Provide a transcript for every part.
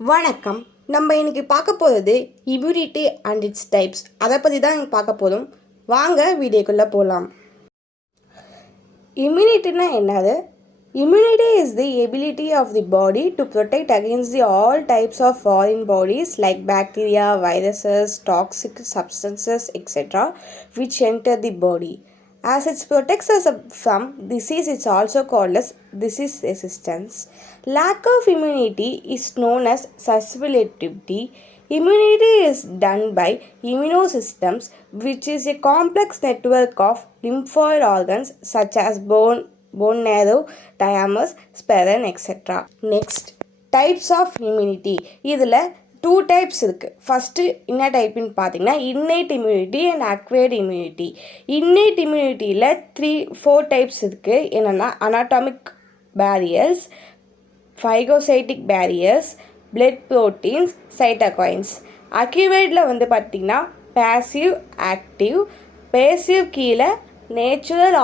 வணக்கம். நம்ம இன்னைக்கு பார்க்க போகிறது இம்யூனிட்டி அண்ட் இட்ஸ் டைப்ஸ். அதை பற்றி தான் பார்க்க போதும். வாங்க வீடியோக்குள்ளே போகலாம். இம்யூனிட்டினா என்னது? Immunity is the ability of the body to protect against all types of foreign bodies like bacteria, viruses, toxic substances, etc., which enter the body. As it protects us from disease, it's also called as disease resistance. Lack of immunity is known as susceptibility. Immunity is done by immunosystems, which is a complex network of lymphoid organs such as bone marrow, thymus, spleen, etc. Next, types of immunity. இதில் 2 types இருக்குது. First என்ன டைப்புன்னு பார்த்தீங்கன்னா innate immunity and acquired immunity. innate immunityயில் 4 types இருக்குது. என்னென்னா anatomic barriers, phagocytic barriers, blood proteins, cytokines. acquiredல வந்து பார்த்திங்கன்னா passive, active. passive கீழே natural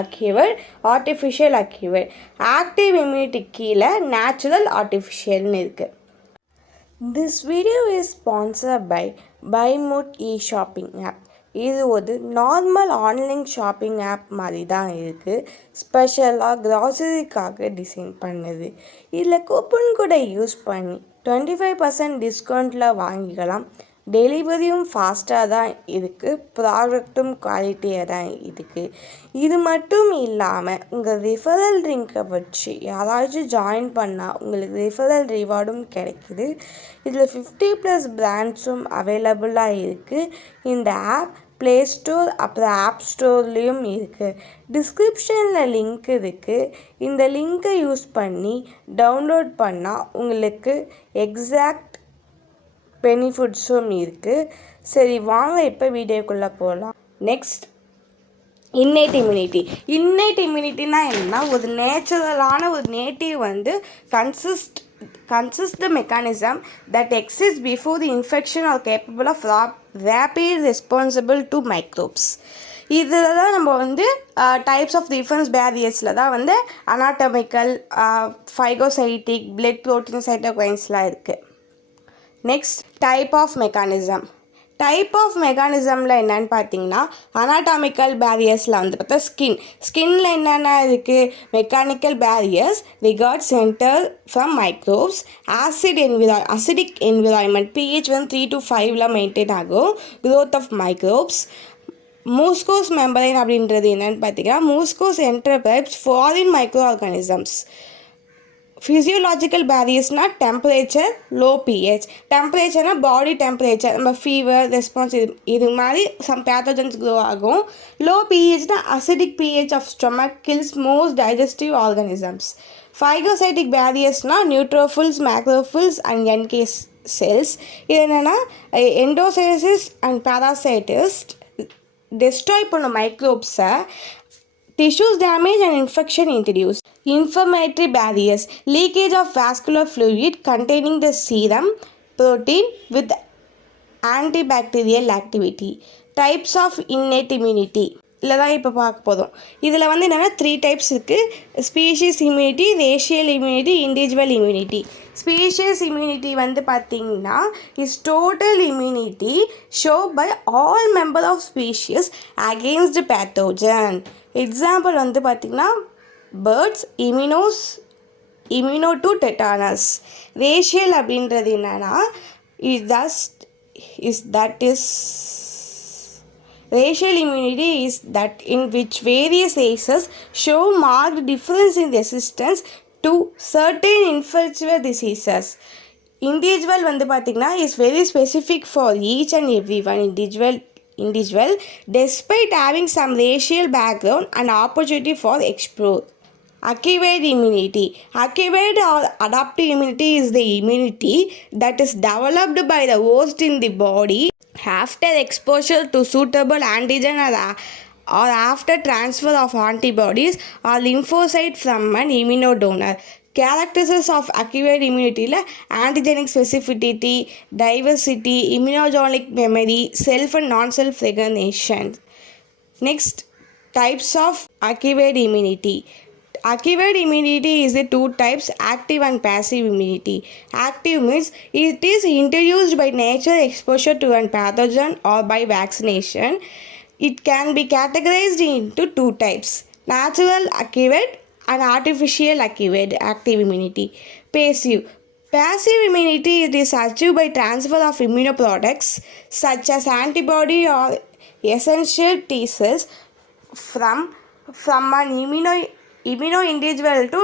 acquired, artificial acquired. Active immunity கீழே நேச்சுரல் ஆர்டிஃபிஷியல்னு இருக்குது. This video is sponsored by பைமோட் ஷாப்பிங் ஆப். இது ஒரு நார்மல் ஆன்லைன் ஷாப்பிங் ஆப் மாதிரி தான் இருக்குது. ஸ்பெஷலாக க்ராசரிக்காக டிசைன் பண்ணுது. இதில் கூப்பன் கூட யூஸ் பண்ணி 25% டிஸ்கவுண்ட்டில் வாங்கிக்கலாம். டெலிவரியும் ஃபாஸ்ட்டாக தான் இருக்குது. ப்ராடக்ட்டும் குவாலிட்டியாக தான் இருக்குது. இது மட்டும் இல்லாமல் உங்கள் ரிஃபரல் லிங்கை வச்சு யாராச்சும் ஜாயின் பண்ணால் உங்களுக்கு ரிஃபரல் ரிவார்டும் கிடைக்குது. இதில் 50+ பிராண்ட்ஸும் அவைலபிளாக இருக்குது. இந்த ஆப் ப்ளே ஸ்டோர் அப்புறம் ஆப் ஸ்டோர்லேயும் இருக்குது. டிஸ்கிரிப்ஷனில் லிங்க் இருக்குது. இந்த லிங்கை யூஸ் பண்ணி டவுன்லோட் பண்ணால் உங்களுக்கு எக்ஸாக்ட் பெனிஃபிட்ஸும் இருக்குது. சரி, வாங்க இப்போ வீடியோக்குள்ளே போகலாம். Next, innate immunity. innate immunityனா என்னன்னா, ஒரு நேச்சுரலான ஒரு நேட்டிவ் வந்து consist the mechanism that exists before the infection or capable of rapid responsible to microbes. இதில் தான் நம்ம வந்து டைப்ஸ் ஆஃப் டிஃபரன்ஸ் பேரியர்ஸில் தான் வந்து அனாட்டமிக்கல், ஃபைகோசைட்டிக், பிளட் ப்ரோட்டீன், சைட்டோகைன்ஸ்லாம் இருக்குது. Next, type of mechanism. Type of மெக்கானிசமில் என்னென்னு பார்த்தீங்கன்னா, அனாட்டாமிக்கல் பேரியர்ஸில் வந்து பார்த்தா ஸ்கின்னில் என்னென்ன இருக்குது? Mechanical barriers regard centre from microbes. Acidic environment, pH வந்து 3 to 5 மெயின்டைன் ஆகும். Growth of microbes. Mucous membrane அப்படின்றது என்னென்னு பார்த்தீங்கன்னா, mucous entraps foreign microorganisms. Physiological பேரியர்ஸ்னால் டெம்பரேச்சர், லோ pH. டெம்பரேச்சர்னால் பாடி டெம்பரேச்சர், நம்ம ஃபீவர் ரெஸ்பான்ஸ் இது மாதிரி சம் பேத்தோஜன்ஸ் க்ரோ ஆகும். லோ pHனா acidic pH of stomach kills most digestive organisms. Phagocytic பேரியர்ஸ்னால் neutrophils, macrophages and NK cells. இது என்னென்னா எண்டோசைசிஸ் அண்ட் பேராசைட்டிஸ் டெஸ்ட்ராய் பண்ண மைக்ரோப்ஸை. Tissues damage and infection introduced. Inflammatory barriers, leakage of vascular fluid containing the serum protein with antibacterial activity. Types of innate immunity இல்லை தான் இப்போ பார்க்க போதும். இதில் வந்து என்னென்னா 3 டைப்ஸ் இருக்குது. Species immunity, racial immunity, individual immunity. Species immunity வந்து பார்த்திங்கன்னா is total immunity show by all member of species against pathogen. Example வந்து பார்த்திங்கன்னா பேர்ட்ஸ், இம்யூனோ டு டெட்டானஸ். ரேஷியல் அப்படின்றது என்னென்னா racial immunity is that in which various races show marked difference in resistance to certain infectious diseases. Individual வந்து பார்த்திங்கன்னா is very specific for each and every one individual despite having some racial background and opportunity for explore. Acquired immunity. Acquired or adaptive immunity is the immunity that is developed by the host in the body after exposure to suitable antigen or after transfer of antibodies or lymphocyte from an immunodonor. Characteristics of acquired immunity antigenic specificity, diversity, immunogenic memory, self and non-self recognition. Next, types of acquired immunity. Acquired immunity is the two types, active and passive immunity. Active means it is introduced by nature exposure to a pathogen or by vaccination. It can be categorized into two types, natural acquired and artificial acquired active immunity. Passive. Passive immunity it is achieved by transfer of immunoproducts such as antibody or essential T cells from an immuno individual to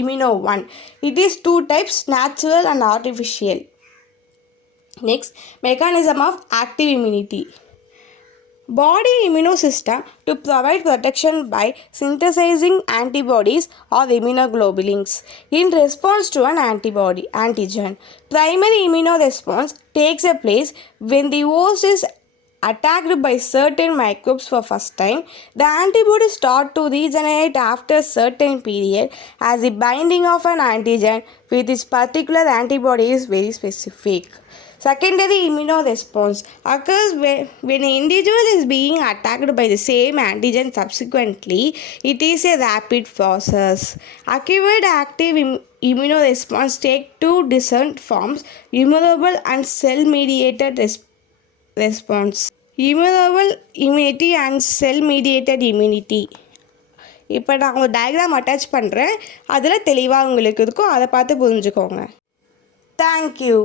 immuno one. It is two types, natural and artificial. Next, mechanism of active immunity. Body immune system to provide protection by synthesizing antibodies or immunoglobulins in response to an antigen. Primary immune response takes a place when the host is attacked by certain microbes for first time. The antibodies start to regenerate after a certain period as the binding of an antigen with this particular antibody is very specific. Secondary immune response occurs when an individual is being attacked by the same antigen subsequently. It is a rapid process. Acquired active immune response take two distinct forms, immutable and cell-mediated response. Immutable immunity and cell-mediated immunity. இப்போ நான் ஒரு diagram attach பண்ணுறேன், அதில் தெளிவாக உங்களுக்கு இருக்கும், அதை பார்த்து புரிஞ்சுக்கோங்க. தேங்க்யூ.